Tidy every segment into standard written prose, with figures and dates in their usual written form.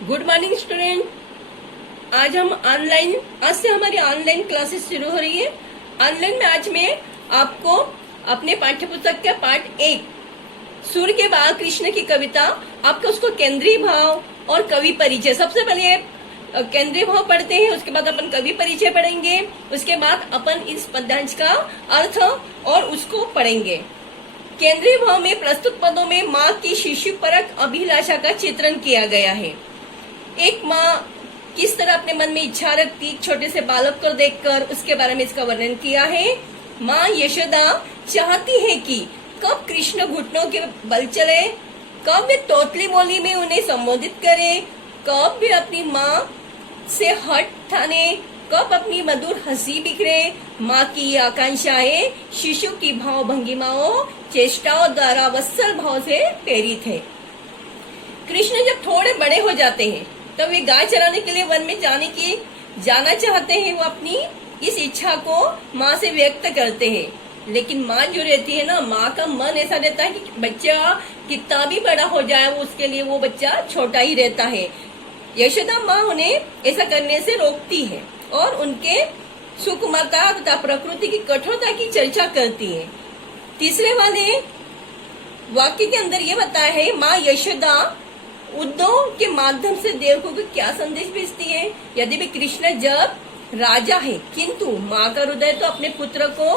Good morning student. आज से हमारी ऑनलाइन क्लासेस शुरू हो रही है। ऑनलाइन में आज मैं आपको अपने पाठ्य पुस्तक का पाठ 1 सूर्य के बाल कृष्ण की कविता, आपको उसको केंद्रीय भाव और कवि परिचय, सबसे पहले केंद्रीय भाव पढ़ते हैं, उसके बाद अपन कवि परिचय पढ़ेंगे, उसके बाद अपन इस पद्यांश का अर्थ और उसको पढ़ेंगे। केंद्रीय भाव में प्रस्तुत पदों में माँ की शिशु परक अभिलाषा का चित्रण किया गया है। एक माँ किस तरह अपने मन में इच्छा रखती, छोटे से बालक को देखकर उसके बारे में इसका वर्णन किया है। माँ यशोदा चाहती है कि कब कृष्ण घुटनों के बल चले, कब वे तोतली बोली में उन्हें संबोधित करे, कब वे अपनी माँ से हट ठाने, कब अपनी मधुर हंसी बिखरे। माँ की आकांक्षाएं शिशु की भाव भंगिमाओं चेष्टाओं द्वारा वत्सल भाव से प्रेरित है। कृष्ण जब थोड़े बड़े हो जाते हैं तब वे गाय चराने के लिए वन में जाना चाहते हैं। वो अपनी इस इच्छा को माँ से व्यक्त करते हैं, लेकिन माँ जो रहती है ना, माँ का मन ऐसा रहता है कि बच्चा कितना भी बड़ा हो जाए वो उसके लिए वो बच्चा छोटा ही रहता है। यशोदा माँ उन्हें ऐसा करने से रोकती है और उनके सुकुमारता तथा प्रकृति की कठोरता की चर्चा करती है। तीसरे वाले वाक्य के अंदर ये बताया है, माँ यशोदा उद्धव के माध्यम से देवकों को क्या संदेश भेजती है। यदि भी कृष्ण जब राजा है, किंतु माँ का हृदय तो अपने पुत्र को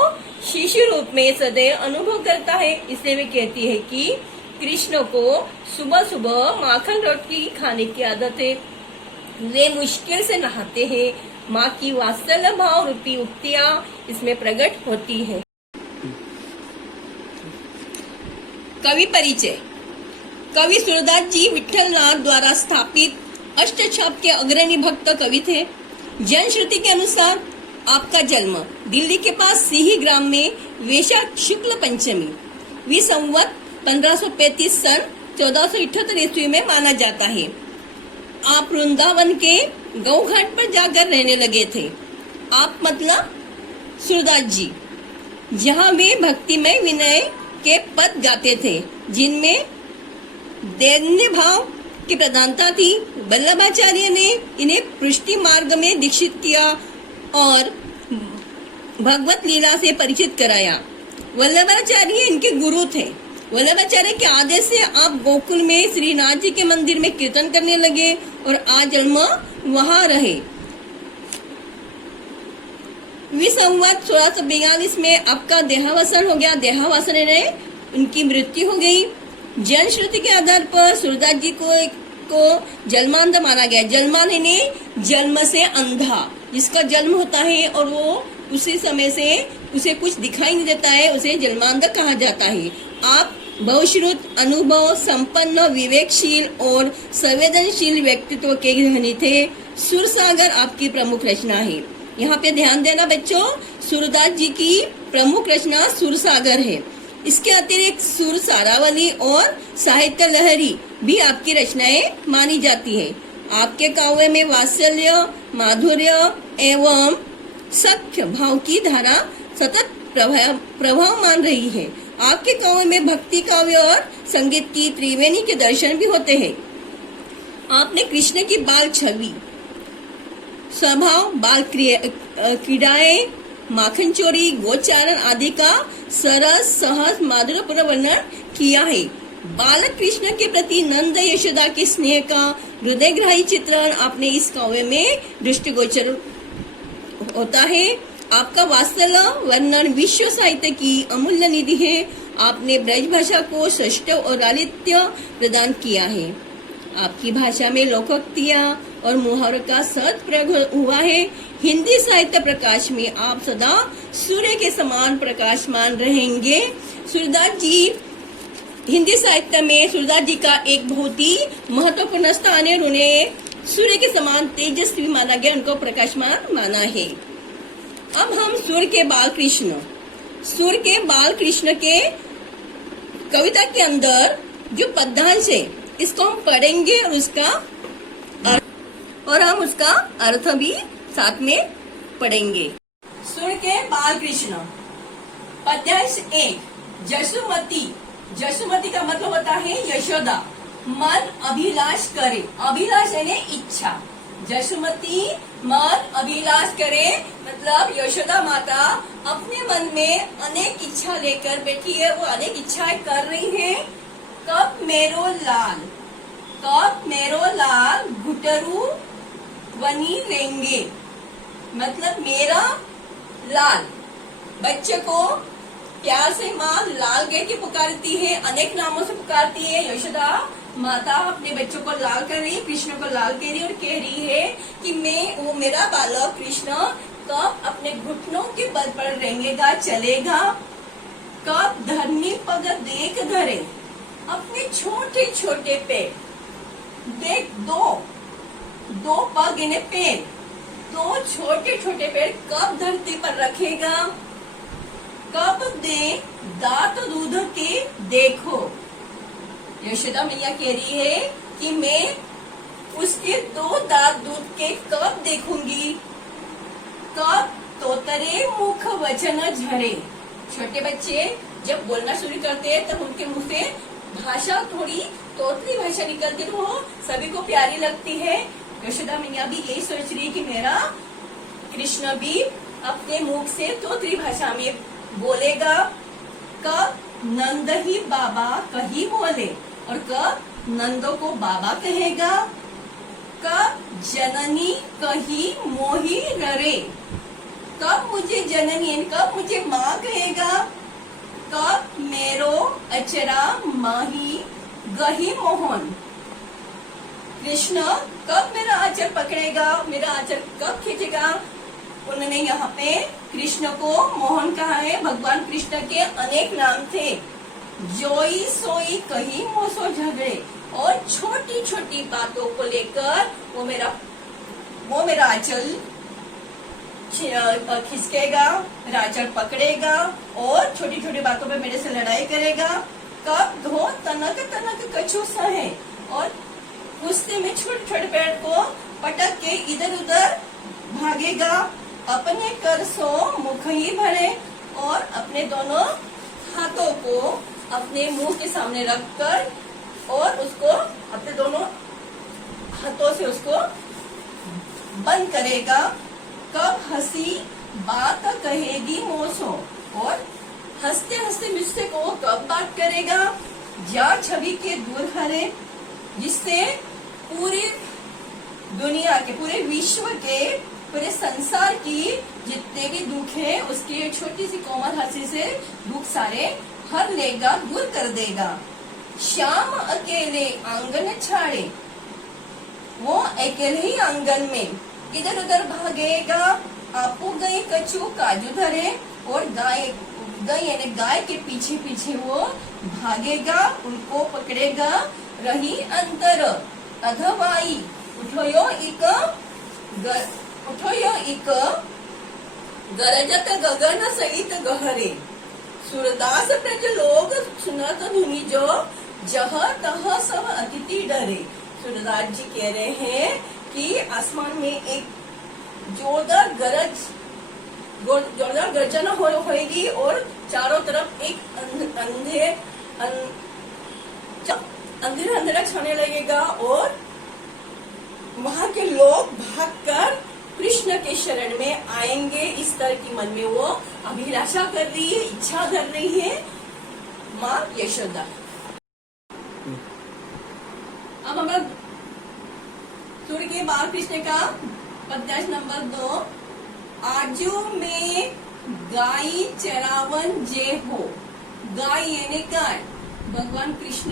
शिशु रूप में सदैव अनुभव करता है। इसलिए वे कहती है कि कृष्ण को सुबह सुबह माखन रोटी खाने की आदत है, वे मुश्किल से नहाते हैं। माँ की वात्सल्य भाव रूपी उक्तियाँ इसमें प्रकट होती है। कवि परिचय। कवि सूरदास जी विठलनाथ द्वारा स्थापित अष्टछाप के अग्रणी भक्त कवि थे। जनश्रुति के अनुसार आपका जन्म दिल्ली के पास सिही ग्राम में वैशाख शुक्ल पंचमी विसंवत 1535 सन 1478 ईस्वी में माना जाता है। आप वृंदावन के गौ घाट पर जाकर रहने लगे थे। आप मतलब सूरदास जी, जहाँ वे भक्तिमय विनय के पद गाते थे, जिनमें दैन्य भाव की प्रधानता थी। वल्लभाचार्य ने इन्हें पृष्टि मार्ग में दीक्षित किया और भगवत लीला से परिचित कराया। वल्लभाचार्य इनके गुरु थे। वल्लभाचार्य के आदेश से आप गोकुल में श्रीनाथ जी के मंदिर में कीर्तन करने लगे और आजन्म वहां रहे। विसंवत 1642 में आपका देहावसान हो गया। देहावसान ने उनकी मृत्यु हो गई। जनश्रुति के आधार पर सूरदास जी को जन्मांध माना गया। जन्मान इन्हें जन्म से अंधा, जिसका जन्म होता है और वो उसी समय से उसे कुछ दिखाई नहीं देता है, उसे जन्मांध कहा जाता है। आप बहुश्रुत अनुभव संपन्न विवेकशील और संवेदनशील व्यक्तित्व के धनी थे। सुरसागर आपकी प्रमुख रचना है। यहाँ पे ध्यान देना बच्चों, सूरदास जी की प्रमुख रचना सुरसागर है। इसके अतिरिक्त सुर सारावली और साहित्य लहरी भी आपकी रचनाएं मानी जाती है। आपके काव्य में वात्सल्य, माधुर्य एवं सख्य भाव की धारा सतत प्रभाव मान रही है। आपके काव्य में भक्ति काव्य और संगीत की त्रिवेणी के दर्शन भी होते हैं। आपने कृष्ण की बाल छवि, स्वभाव, बाल क्रीड़ाएं, माखन चोरी, गोचारण आदि का सरस सहज माधुर्यपूर्ण वर्णन किया है। बालक कृष्ण के प्रति नंद यशोदा के स्नेह का हृदयग्राही चित्रण आपने इस काव्य में दृष्टिगोचर होता है। आपका वात्सल्य वर्णन विश्व साहित्य की अमूल्य निधि है। आपने ब्रज भाषा को सौष्ठव और लालित्य प्रदान किया है। आपकी भाषा में लोकोक्तियाँ और मुहावरों का सद प्रयोग हुआ है। हिंदी साहित्य प्रकाश में आप सदा सूर्य के समान प्रकाशमान रहेंगे। सूरदास जी हिंदी साहित्य में सूरदास जी का एक बहुत ही महत्वपूर्ण स्थान है। उन्हें सूर्य के समान तेजस्वी माना गया, उनको प्रकाशमान माना है। अब हम सूर्य के बाल कृष्ण के कविता के अंदर जो पद्यांश है इसको हम पढ़ेंगे और हम उसका अर्थ भी साथ में पढ़ेंगे। सूर्य के बाल कृष्ण पद्यांश 1। जसुमती। जसुमती का मतलब होता है यशोदा। मन अभिलाष करे, अभिलाष यानी इच्छा। जसुमती मन अभिलाष करे मतलब यशोदा माता अपने मन में अनेक इच्छा लेकर बैठी है, वो अनेक इच्छाएं कर रही है। कब मेरो लाल, कब मेरो लाल घुटरू बनी लेंगे, मतलब मेरा लाल। बच्चे को प्यार से माँ लाल कह के पुकारती है, अनेक नामों से पुकारती है। यशोदा माता अपने बच्चों को लाल कर रही है, कृष्ण को लाल कह रही है और कह रही है कि मैं, वो मेरा बालक कृष्ण कब अपने घुटनों के बल पर रेंगेगा, चलेगा। कब धरनी पग देख धरे, अपने छोटे छोटे पैर देख, दो पग यानी पैर, दो छोटे छोटे पैर कब धरती पर रखेगा। कब दे दांत दूध के देखो, यशोदा मैया कह रही है कि मैं उसके 2 दांत दूध के कब देखूंगी। कब तोतरे मुख वचन झरे, छोटे बच्चे जब बोलना शुरू करते हैं तब उनके मुंह से भाषा थोड़ी तोतली भाषा निकलती है, तो वो सभी को प्यारी लगती है। यशोदा मैया भी यही सोच रही है कि मेरा कृष्ण भी अपने मुख से तोतली भाषा में बोलेगा। कब नंद ही बाबा कही बोले, और कब नंदो को बाबा कहेगा। कब जननी कही मोही ररे, कब मुझे जननी, कब मुझे माँ कहेगा। कब मेरो अचरा माही गही मोहन, कृष्ण कब मेरा आचर पकड़ेगा, मेरा आचर कब खींचेगा। उन्होंने यहाँ पे कृष्ण को मोहन कहा है। भगवान कृष्ण के अनेक नाम थे, जोई सोई कही मोसो झगड़े, और छोटी छोटी बातों को लेकर वो मेरा आंचल खिसकेगा, मेरा आंचल पकड़ेगा और छोटी छोटी बातों पे मेरे से लड़ाई करेगा। कब धो तनक तनक कछु सहे, और गुस्से में छोटे छोटे पैर को पटक के इधर उधर भागेगा। अपने कर सो मुख ही भरे, और अपने दोनों हाथों को अपने मुंह के सामने रखकर और उसको अपने दोनों हाथों से उसको बंद करेगा। कब हंसी बात कहेगी मोसो, और हंसते हंसते मुझसे को कब बात करेगा। जा छवि के दूर हरे, जिससे पूरी दुनिया के, पूरे विश्व के, पूरे संसार की जितने भी दुख है उसके छोटी सी कोमल हंसी से दुख सारे हर लेगा, दूर कर देगा। श्याम अकेले आंगन छाड़े, वो अकेले ही आंगन में इधर उधर भागेगा। आपो गए कछु काजू धरे, और गाय यानी गाय के पीछे पीछे वो भागेगा, उनको पकड़ेगा। रही अंतर अधवाई, उठोयो इक गरजत गगन सहित गहरे। सूरदास ब्रज लोग सुनत धुनि जो, जह तह सब अतिथि डरे। सूरदास जी कह रहे हैं कि आसमान में एक जोरदार गर्जना होगी और चारों तरफ एक अंधेरा छाने लगेगा, और वहाँ के लोग भागकर कृष्ण के शरण में आएंगे। इस तरह की मन में वो अभिलाषा कर रही है, इच्छा कर रही है माँ यशोदा। अब हमारा सूर्य के बाल कृष्ण का पद्याश नंबर 2। आजू में गाय चरावन जे हो, गाय यानी गाय। भगवान कृष्ण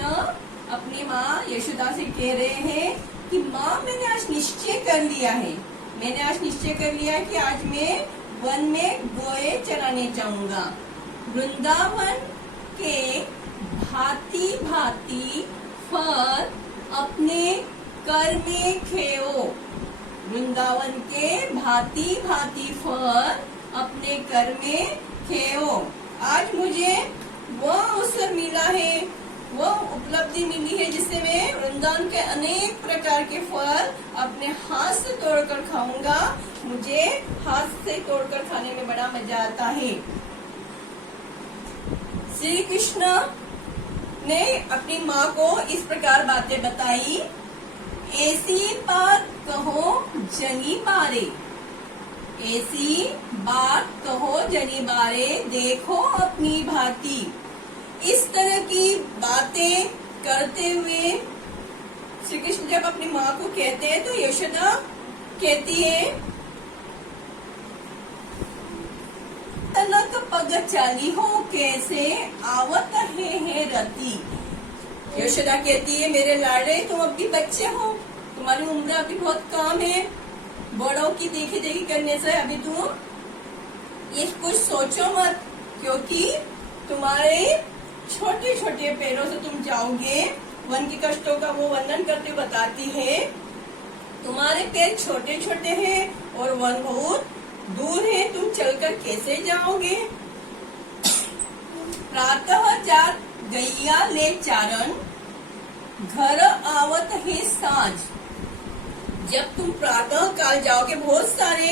अपनी माँ यशोदा से कह रहे हैं कि माँ मैंने आज निश्चय कर लिया है, मैंने आज निश्चय कर लिया कि आज मैं वन में गाय चराने जाऊंगा। वृंदावन के भांति भांति फल अपने कर में खेओ, वृंदावन के भांति भांति फल अपने कर में खेओ। आज मुझे वह अवसर मिला है, वह उपलब्धि मिली है जिससे मैं वृंदावन के अनेक प्रकार के फल अपने हाथ से तोड़कर खाऊंगा। मुझे हाथ से तोड़कर खाने में बड़ा मजा आता है। श्री कृष्ण ने अपनी माँ को इस प्रकार बातें बताई। ऐसी बात कहो जनी बारे, ऐसी बात कहो जनी बारे, देखो अपनी भांति। इस तरह की बातें करते हुए श्री कृष्ण जब अपनी माँ को कहते हैं तो यशोदा कहती है, तनक पग चाली हो कैसे आवत है रति। यशोदा कहती है, मेरे लाडले तुम अभी बच्चे हो, तुम्हारी उम्र अभी बहुत कम है, बड़ों की देखी देखी करने से अभी तुम ये कुछ सोचो मत, क्योंकि तुम्हारे छोटे छोटे पैरों से तुम जाओगे। वन के कष्टों का वो वर्णन करते हुए बताती है, तुम्हारे पैर छोटे छोटे हैं और वन बहुत दूर है, तुम चलकर कैसे जाओगे। प्रातः जात गैया ले चारण, घर आवत है सांझ। जब तुम प्रातः काल जाओगे, बहुत सारे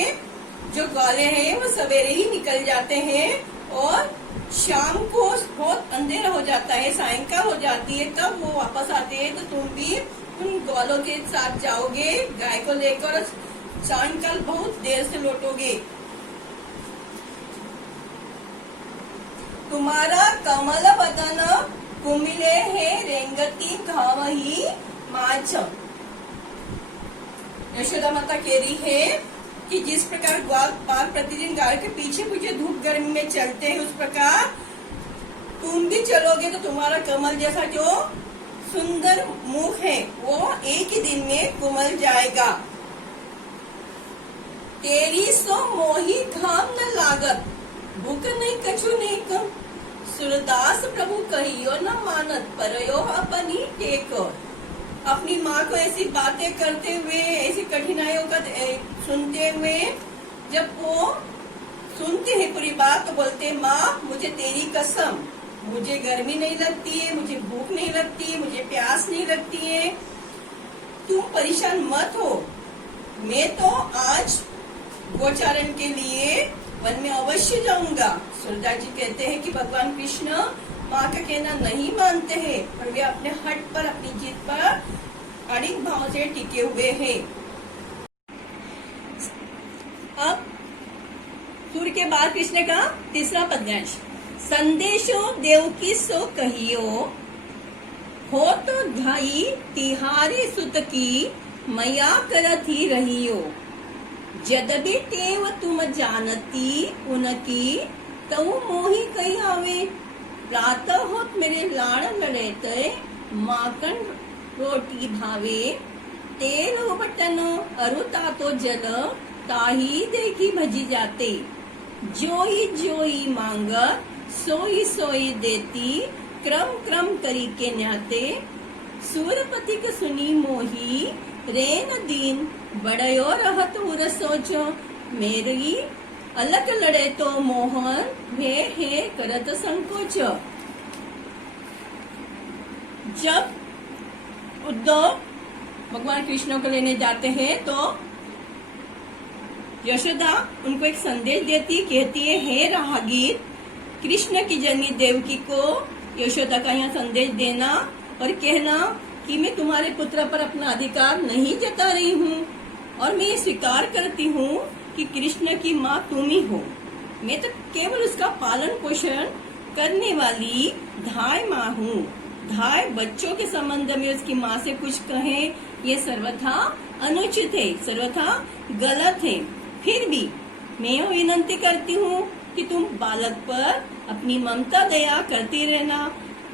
जो ग्वाले हैं वो सवेरे ही निकल जाते हैं और शाम को बहुत अंधेरा हो जाता है, सायंकाल हो जाती है, तब वो वापस आते हैं। तो तुम भी उन ग्वालों के साथ जाओगे, गाय को लेकर सायंकाल बहुत देर से लौटोगे। तुम्हारा कमल बदन कुमिले है रेंगती घावही माछ। यशोदा माता कह रही है कि जिस प्रकार ग्वाल पाल प्रतिदिन गाय के पीछे पीछे धूप गर्मी में चलते हैं, उस प्रकार तुम भी चलोगे तो तुम्हारा कमल जैसा जो सुंदर मुख है वो एक ही दिन में कोमल जाएगा। तेरी सो मोही घाम न लागत, भूख नहीं कछु नहीं कम। सूरदास प्रभु कहियो न मानत, परयो अपनी टेक। अपनी माँ को ऐसी बातें करते हुए, ऐसी कठिनाइयों का सुनते हुए, जब वो सुनते हैं पूरी बात तो बोलते, माँ मुझे तेरी कसम, मुझे गर्मी नहीं लगती है, मुझे भूख नहीं लगती है, मुझे प्यास नहीं लगती है, तुम परेशान मत हो। मैं तो आज गोचारण के लिए वन में अवश्य जाऊंगा। सूरदास जी कहते हैं कि भगवान कृष्ण माँ का कहना नहीं मानते हैं, पर वे अपने हट पर, अपनी जिद पर अड़िग भाव से टिके हुए हैं। अब सूर्य के बाद कृष्ण का तीसरा पद्यांश। संदेशो देवकी सो कहियो, हो तो धाई तिहारी सुत की, मया करती रहियो। जदबी टेव तुम जानती उनकी, तऊ मोही कही आवे। प्रातः होत मेरे लाड़ लड़ेते, माखन रोटी भावे। तेल बटन अरु तातो जल, ताही देखी भजी जाते। जोई जोई मांग, सोई सोई देती, क्रम क्रम करी के न्याते। सूरपति के सुनी मोही, रेन दीन बड़यो रहत उर सोचो। मेरी अलग लड़े तो मोहन, वे है करत संकोच। जब उद्धव भगवान कृष्ण को लेने जाते हैं तो यशोदा उनको एक संदेश देती, कहती है, हे राहगीर, कृष्ण की जननी देवकी को यशोदा का यहाँ संदेश देना और कहना कि मैं तुम्हारे पुत्र पर अपना अधिकार नहीं जता रही हूँ और मैं ये स्वीकार करती हूँ कि कृष्ण की माँ तुम ही हो। मैं तो केवल उसका पालन पोषण करने वाली धाय माँ हूँ। धाय बच्चों के संबंध में उसकी माँ से कुछ कहें, ये सर्वथा अनुचित है, सर्वथा गलत है। फिर भी मैं विनंती करती हूँ कि तुम बालक पर अपनी ममता दया करती रहना।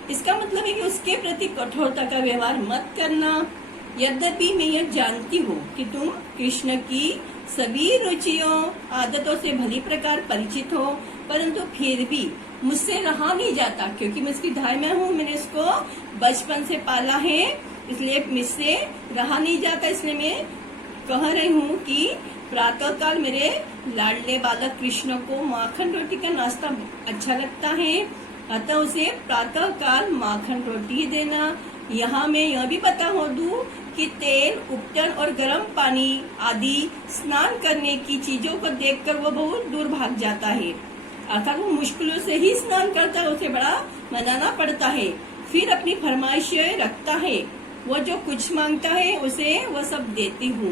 इसका मतलब है कि उसके प्रति कठोरता का व्यवहार मत करना। यद्यपि मैं यह जानती हूँ कि तुम कृष्ण की सभी रुचियों आदतों से भली प्रकार परिचित हो, परंतु फिर भी मुझसे रहा नहीं जाता, क्योंकि मैं उसकी धाय में हूँ, मैंने उसको बचपन से पाला है, इसलिए मुझसे रहा नहीं जाता। इसलिए मैं कह रही हूँ कि प्रातः काल मेरे लाडले बालक कृष्ण को माखन रोटी का नाश्ता अच्छा लगता है, अतः उसे प्रातः काल माखन रोटी देना। यहाँ मैं यह भी बता दूं कि तेल, उपटन और गर्म पानी आदि स्नान करने की चीजों को देखकर वो बहुत दूर भाग जाता है, अर्थात वो मुश्किलों से ही स्नान करता है, उसे बड़ा मनाना पड़ता है। फिर अपनी फरमाइशें रखता है। वो जो कुछ मांगता है उसे वो सब देती हूँ।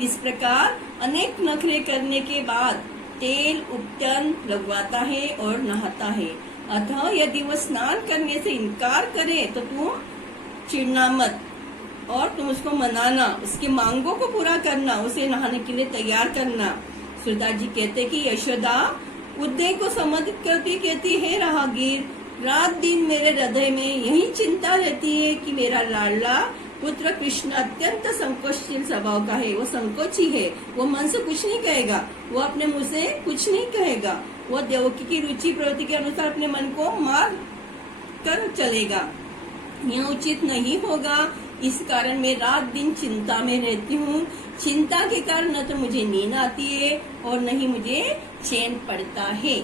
इस प्रकार अनेक नखरे करने के बाद तेल उपटन लगवाता है और नहाता है। अतः यदि वो स्नान करने से इनकार करे तो तुम चिढ़ना मत और तुम उसको मनाना, उसकी मांगों को पूरा करना, उसे नहाने के लिए तैयार करना। सुधा जी कहते कि यशोदा उदय को समझ करती कहती है, राहगीर रात दिन मेरे हृदय में यही चिंता रहती है कि मेरा लाडला पुत्र कृष्ण अत्यंत संकोचशील स्वभाव का है। वो संकोची है, वो मन से कुछ नहीं कहेगा, वो अपने मुंह से कुछ नहीं कहेगा। वो देवकी की रुचि प्रवृत्ति के अनुसार अपने मन को मार कर चलेगा। यह उचित नहीं होगा। इस कारण मैं रात दिन चिंता में रहती हूँ। चिंता के कारण न तो मुझे नींद आती है और न ही मुझे चैन पड़ता है।